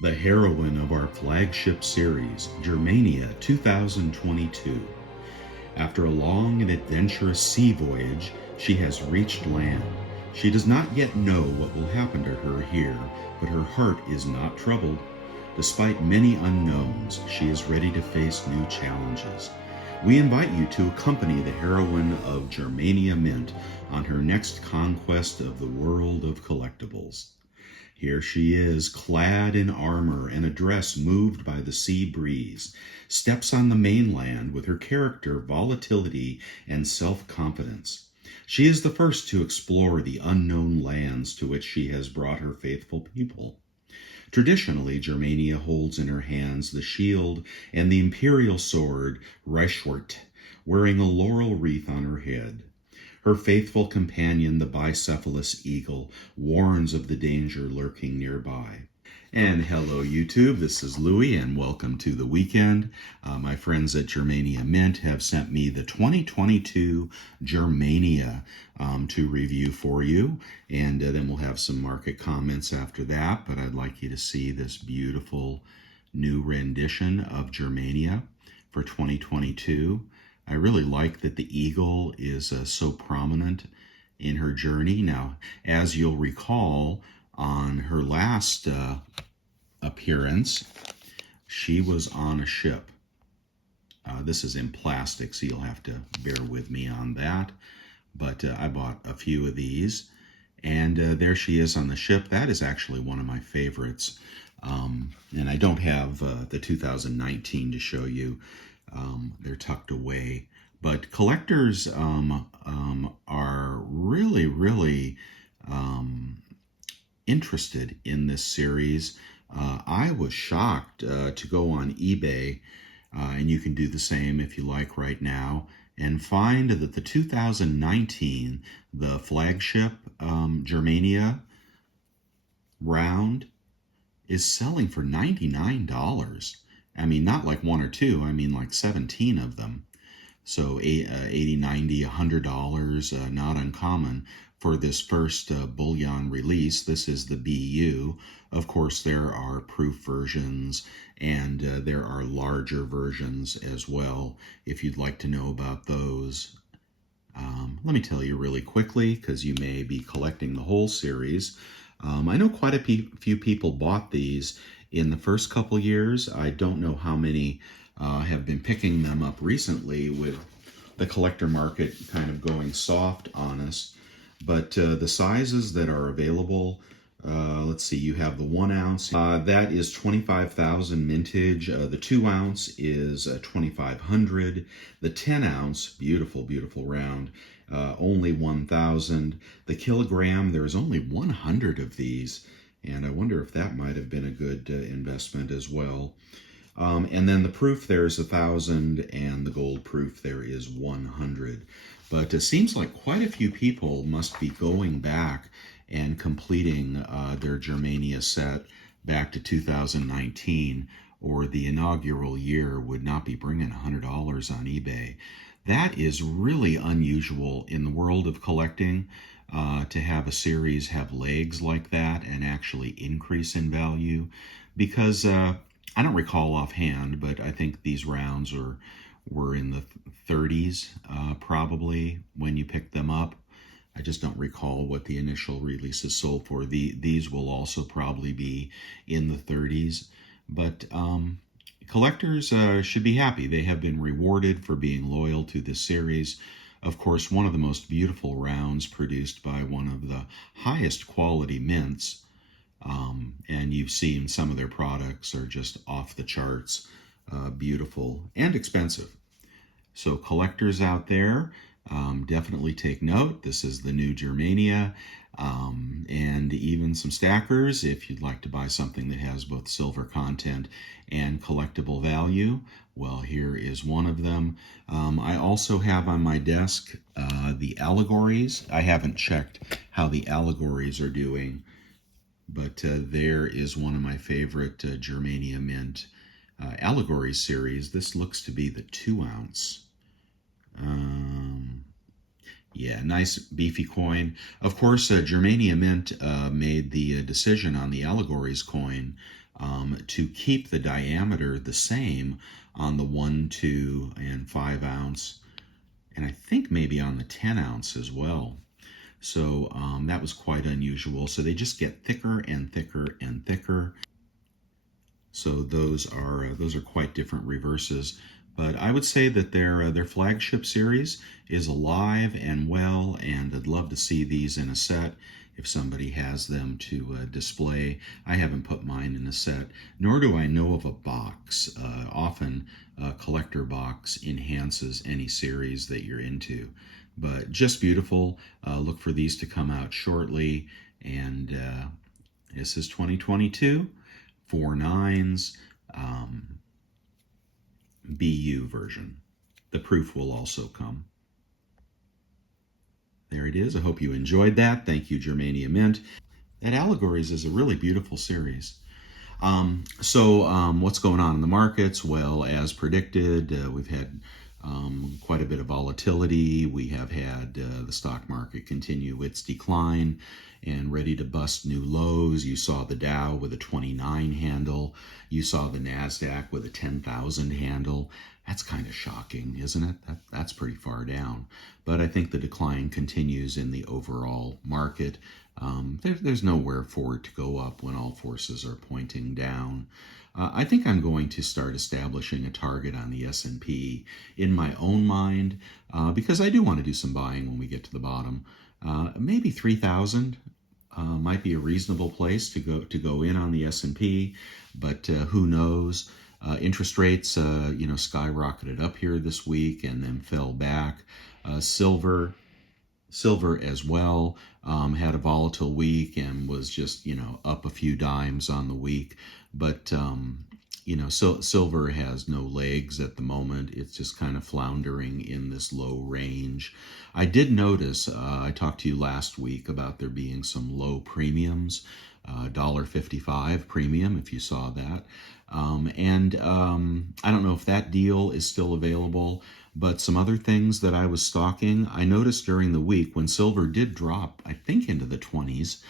the heroine of our flagship series, Germania 2022. After a long and adventurous sea voyage, she has reached land. She does not yet know what will happen to her here, but her heart is not troubled. Despite many unknowns, she is ready to face new challenges. We invite you to accompany the heroine of Germania Mint on her next conquest of the world of collectibles. Here she is, clad in armor and a dress moved by the sea breeze, steps on the mainland with her character, volatility, and self-confidence. She is the first to explore the unknown lands to which she has brought her faithful people. Traditionally, Germania holds in her hands the shield and the imperial sword, Reichsschwert, wearing a laurel wreath on her head. Her faithful companion, the bicephalous eagle, warns of the danger lurking nearby. And hello, YouTube. This is Louie, and welcome to the weekend. My friends at Germania Mint have sent me the 2022 Germania to review for you, and then we'll have some market comments after that. But I'd like you to see this beautiful new rendition of Germania for 2022. I really like that the eagle is so prominent in her journey. Now, as you'll recall, on her last appearance, she was on a ship. This is in plastic, so you'll have to bear with me on that. But I bought a few of these, and there she is on the ship. That is actually one of my favorites. And I don't have the 2019 to show you. They're tucked away. But collectors are really interested in this series. I was shocked to go on eBay, and you can do the same if you like right now, and find that the 2019, the flagship Germania round, is selling for $99. I mean, not like one or two, I mean like 17 of them. So $80, $90, $100, not uncommon for this first bullion release. This is the BU. Of course, there are proof versions, and there are larger versions as well, if you'd like to know about those. Let me tell you really quickly, because you may be collecting the whole series. I know quite a few people bought these in the first couple years. I don't know how many have been picking them up recently with the collector market kind of going soft on us. But the sizes that are available, let's see, you have the 1 ounce. That is 25,000 mintage. The 2 ounce is 2,500. The 10 ounce, beautiful round, only 1,000. The kilogram, there's only 100 of these. And I wonder if that might have been a good investment as well. And then the proof there is 1,000, and the gold proof there is 100. But it seems like quite a few people must be going back and completing their Germania set back to 2019, or the inaugural year would not be bringing $100 on eBay. That is really unusual in the world of collecting, to have a series have legs like that and actually increase in value, because I don't recall offhand, but I think these rounds were in the 30s probably when you picked them up. I just don't recall what the initial releases sold for. These will also probably be in the 30s. But collectors should be happy. They have been rewarded for being loyal to this series. Of course, one of the most beautiful rounds produced by one of the highest quality mints. And you've seen some of their products are just off the charts, beautiful and expensive. So collectors out there, definitely take note. This is the new Germania, and even some stackers, if you'd like to buy something that has both silver content and collectible value. Well, here is one of them. I also have on my desk the allegories. I haven't checked how the allegories are doing, but there is one of my favorite Germania Mint allegory series. This looks to be the 2 ounce. Yeah, nice beefy coin. Of course, Germania Mint made the decision on the Allegories coin to keep the diameter the same on the 1, 2, and 5 ounce, and I think maybe on the 10 ounce as well. So that was quite unusual. So they just get thicker and thicker and thicker. So those are quite different reverses. But I would say that their flagship series is alive and well, and I'd love to see these in a set if somebody has them to display. I haven't put mine in a set, nor do I know of a box. Often a collector box enhances any series that you're into. But just beautiful. Look for these to come out shortly. And this is 2022. 4 nines, BU version. The proof will also come. There it is. I hope you enjoyed that. Thank you, Germania Mint. That Allegories is a really beautiful series. What's going on in the markets? Well, as predicted, we've had quite a bit of volatility. We have had the stock market continue its decline and ready to bust new lows. You saw the Dow with a 29 handle. You saw the NASDAQ with a 10,000 handle. That's kind of shocking, isn't it? That's pretty far down. But I think the decline continues in the overall market. There's nowhere for it to go up when all forces are pointing down. I think I'm going to start establishing a target on the S&P in my own mind because I do want to do some buying when we get to the bottom. Maybe 3,000 might be a reasonable place to go in on the S&P, but who knows? Interest rates, skyrocketed up here this week and then fell back. Silver as well had a volatile week and was just up a few dimes on the week, but silver has no legs at the moment. It's just kind of floundering in this low range. I did notice, I talked to you last week about there being some low premiums, $1.55 premium if you saw that. I don't know if that deal is still available, but some other things that I was stalking, I noticed during the week when silver did drop, I think into the 20s,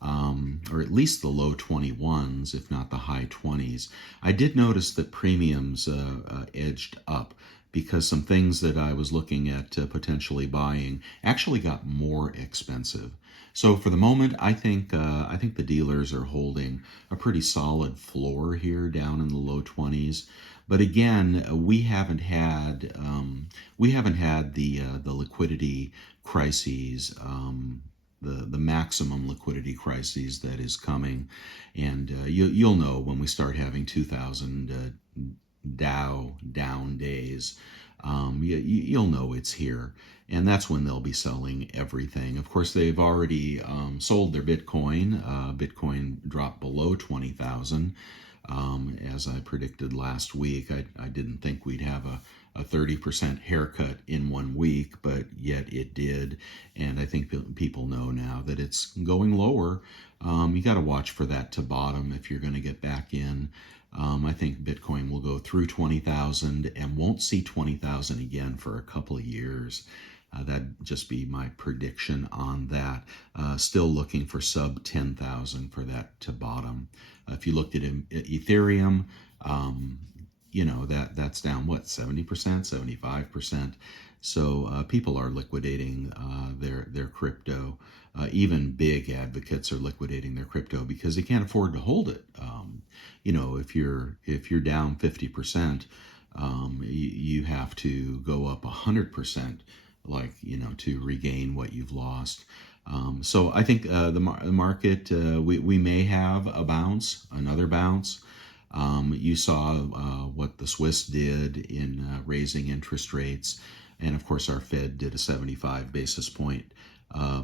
or at least the low 21s, if not the high 20s. I did notice that premiums edged up because some things that I was looking at potentially buying actually got more expensive. So for the moment, I think the dealers are holding a pretty solid floor here down in the low 20s. But again, we haven't had the liquidity crises, the maximum liquidity crises that is coming, and you'll know when we start having 2,000 Dow down days. You'll know it's here, and that's when they'll be selling everything. Of course, they've already sold their Bitcoin. Bitcoin dropped below 20,000. As I predicted last week, I didn't think we'd have a 30% haircut in 1 week, but yet it did. And I think people know now that it's going lower. You got to watch for that to bottom if you're going to get back in. I think Bitcoin will go through 20,000 and won't see 20,000 again for a couple of years. That'd just be my prediction on that. Still looking for sub 10,000 for that to bottom. If you looked at Ethereum, that's down 70%, 75%. So people are liquidating their crypto. Even big advocates are liquidating their crypto because they can't afford to hold it. If you're down 50%, you have to go up 100%, to regain what you've lost. So I think the market, we may have another bounce. You saw what the Swiss did in raising interest rates. And of course, our Fed did a 75 basis point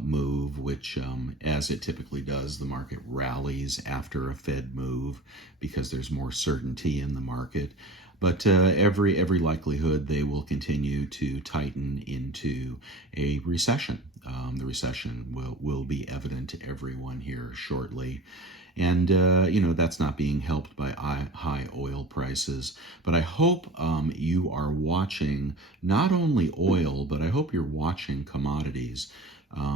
move, which, as it typically does, the market rallies after a Fed move because there's more certainty in the market. But every likelihood they will continue to tighten into a recession. The recession will be evident to everyone here shortly. And, that's not being helped by high oil prices. But I hope you are watching not only oil, but I hope you're watching commodities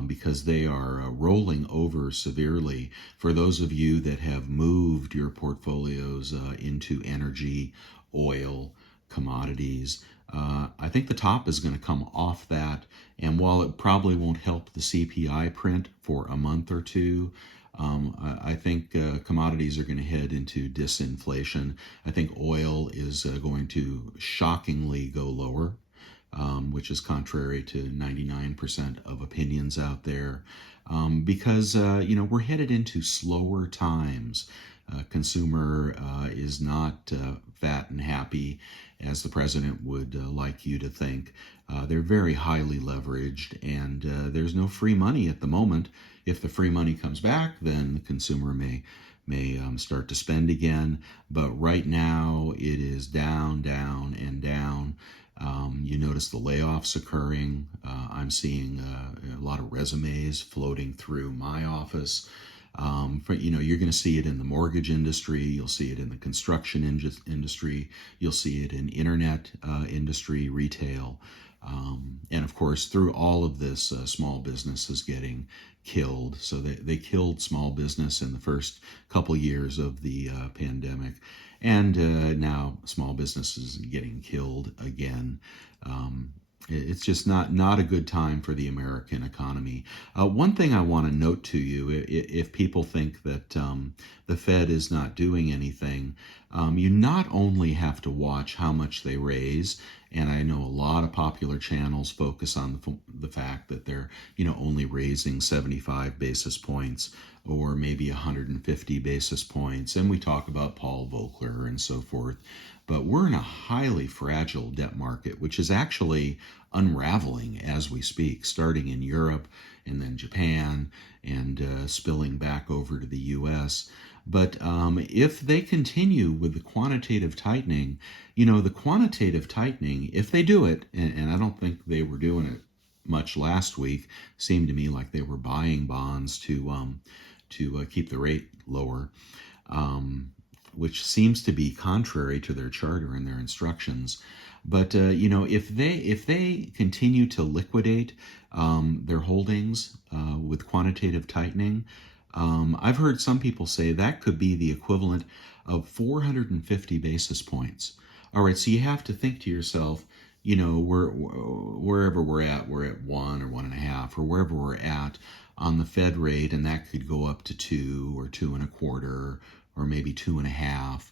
because they are rolling over severely. For those of you that have moved your portfolios into energy, oil, commodities, I think the top is going to come off that. And while it probably won't help the CPI print for a month or two, I think commodities are going to head into disinflation. I think oil is going to shockingly go lower, which is contrary to 99% of opinions out there, because we're headed into slower times. Consumer is not fat and happy as the president would like you to think. They're very highly leveraged, and there's no free money at the moment. If the free money comes back, then the consumer may start to spend again. But right now, it is down, down, and down. You notice the layoffs occurring. I'm seeing a lot of resumes floating through my office. You're going to see it in the mortgage industry. You'll see it in the construction industry. You'll see it in internet industry, retail. And of course, through all of this, small business is getting killed. So they killed small business in the first couple years of the pandemic. And now small business is getting killed again. It's just not a good time for the American economy. One thing I want to note to you, if people think that the Fed is not doing anything, you not only have to watch how much they raise, and I know a lot of popular channels focus on the fact that they're only raising 75 basis points or maybe 150 basis points, and we talk about Paul Volcker and so forth. But we're in a highly fragile debt market, which is actually unraveling as we speak, starting in Europe and then Japan and spilling back over to the U.S. But if they continue with the quantitative tightening, the quantitative tightening, if they do it, and I don't think they were doing it much last week, seemed to me like they were buying bonds to keep the rate lower. Which seems to be contrary to their charter and their instructions. But if they continue to liquidate their holdings with quantitative tightening, I've heard some people say that could be the equivalent of 450 basis points. All right, so you have to think to yourself, wherever we're at 1 or 1.5 or wherever we're at on the Fed rate, and that could go up to 2 or 2.25 or maybe 2.5.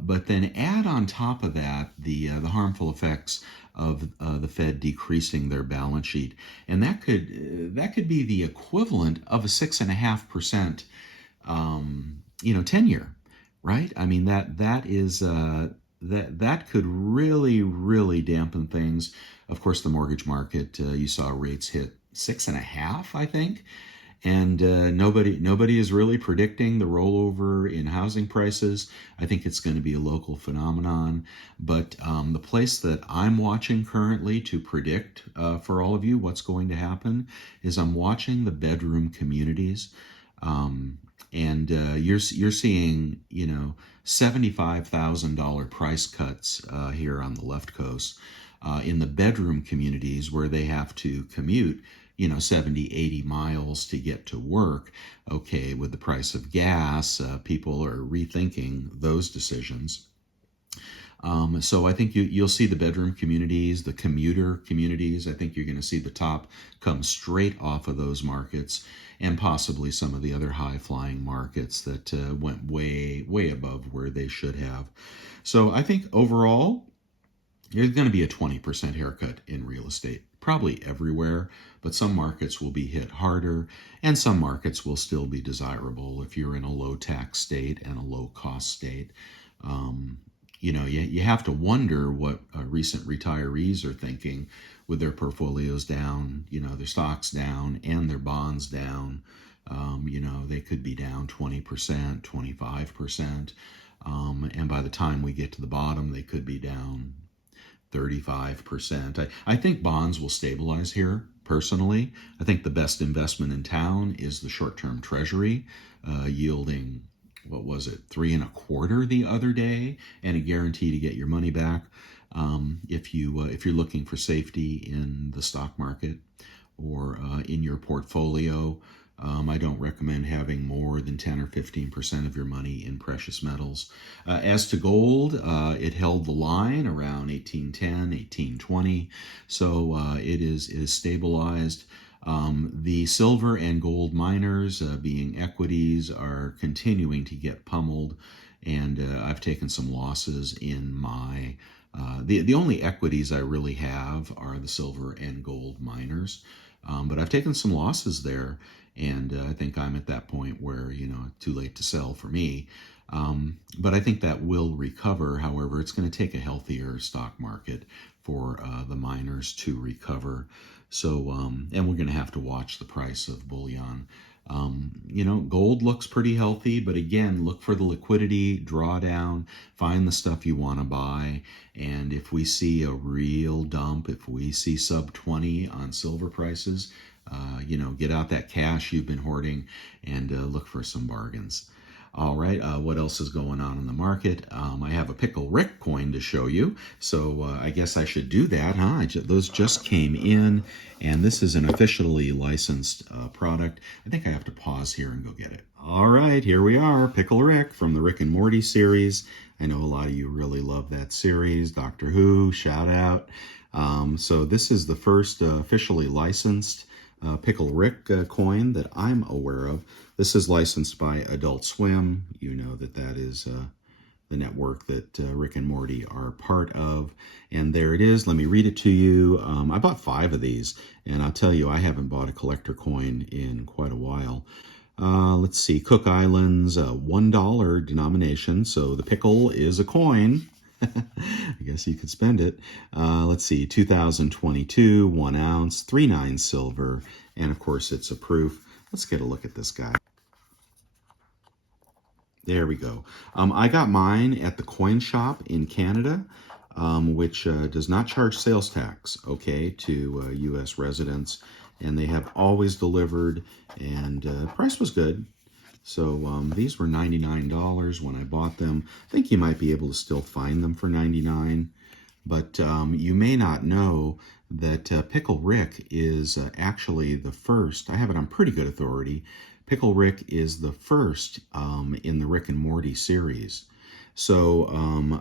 But then add on top of that the harmful effects of the Fed decreasing their balance sheet, and that could be the equivalent of a 6.5% 10-year, right? I mean that is that could really dampen things. Of course, the mortgage market, you saw rates hit 6.5, I think. And nobody is really predicting the rollover in housing prices. I think it's going to be a local phenomenon. But the place that I'm watching currently to predict for all of you what's going to happen is I'm watching the bedroom communities. And you're seeing $75,000 price cuts here on the left coast in the bedroom communities where they have to commute 70, 80 miles to get to work. Okay, with the price of gas, people are rethinking those decisions. So I think you'll see the bedroom communities, the commuter communities. I think you're going to see the top come straight off of those markets, and possibly some of the other high-flying markets that went way above where they should have. So I think overall, there's going to be a 20% haircut in real estate, probably everywhere, but some markets will be hit harder, and some markets will still be desirable if you're in a low-tax state and a low-cost state. You have to wonder what recent retirees are thinking with their portfolios down, their stocks down and their bonds down. They could be down 20%, 25%. And by the time we get to the bottom, they could be down 35%. I think bonds will stabilize here, personally. I think the best investment in town is the short-term treasury, yielding, what was it, 3.25% the other day, and a guarantee to get your money back. If you're looking for safety in the stock market or in your portfolio, I don't recommend having more than 10 or 15% of your money in precious metals. As to gold, it held the line around 1810, 1820, so it is stabilized. The silver and gold miners, being equities, are continuing to get pummeled, and I've taken some losses in my the only equities I really have are the silver and gold miners, but I've taken some losses there, and I think I'm at that point where, too late to sell for me. But I think that will recover. However, it's going to take a healthier stock market for the miners to recover. So, and we're going to have to watch the price of bullion. Gold looks pretty healthy, but again, look for the liquidity, drawdown, find the stuff you want to buy. And if we see a real dump, if we see sub 20 on silver prices, get out that cash you've been hoarding and look for some bargains. All right, what else is going on in the market? I have a Pickle Rick coin to show you, so I guess I should do that, huh? Those just came in, and this is an officially licensed product. I think I have to pause here and go get it. All right, here we are, Pickle Rick from the Rick and Morty series. I know a lot of you really love that series. Doctor Who, shout out. So this is the first officially licensed Pickle Rick coin that I'm aware of. This is licensed by Adult Swim. You know that is the network that Rick and Morty are part of. And there it is. Let me read it to you. I bought 5 of these, and I'll tell you, I haven't bought a collector coin in quite a while. Let's see, Cook Islands, $1 denomination, so the pickle is a coin. I guess you could spend it. Let's see, 2022, 1 ounce, 3.9 silver, and of course it's a proof. Let's get a look at this guy. There we go. I got mine at the coin shop in Canada, which does not charge sales tax, okay, to U.S. residents, and they have always delivered, and the price was good. So these were $99 when I bought them. I think you might be able to still find them for $99. But you may not know that Pickle Rick is actually the first. I have it on pretty good authority. Pickle Rick is the first in the Rick and Morty series. So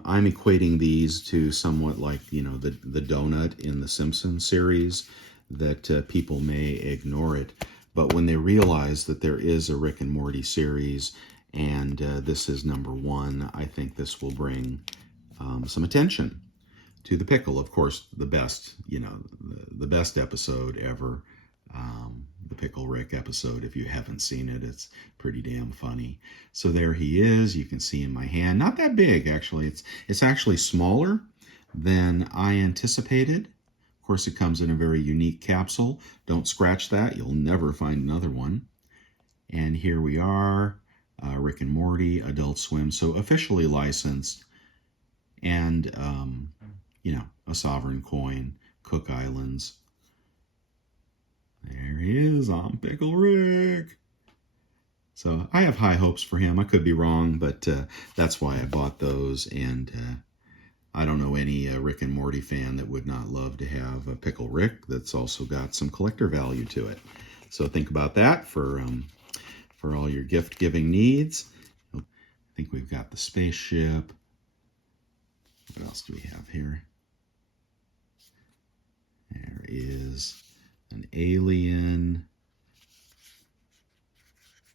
I'm equating these to somewhat like, the donut in the Simpsons series, that people may ignore it. But when they realize that there is a Rick and Morty series, and this is number 1, I think this will bring some attention to the pickle. Of course, the best, the best episode ever, the Pickle Rick episode. If you haven't seen it, it's pretty damn funny. So there he is. You can see in my hand, not that big actually. It's actually smaller than I anticipated. Of course, it comes in a very unique capsule. Don't scratch that. You'll never find another one. And here we are, Rick and Morty, Adult Swim. So officially licensed, and, a sovereign coin, Cook Islands. There he is on Pickle Rick. So I have high hopes for him. I could be wrong, but that's why I bought those. And I don't know any Rick and Morty fan that would not love to have a Pickle Rick that's also got some collector value to it. So think about that for all your gift-giving needs. I think we've got the spaceship. What else do we have here? There is an alien.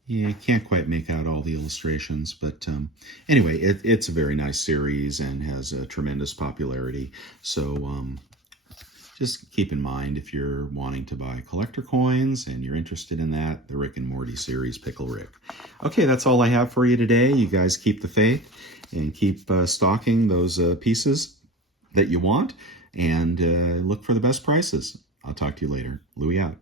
Yeah, I can't quite make out all the illustrations, but anyway, it's a very nice series and has a tremendous popularity. So just keep in mind, if you're wanting to buy collector coins and you're interested in that, the Rick and Morty series, Pickle Rick. Okay, that's all I have for you today. You guys keep the faith and keep stocking those pieces that you want, and look for the best prices. I'll talk to you later. Louie out.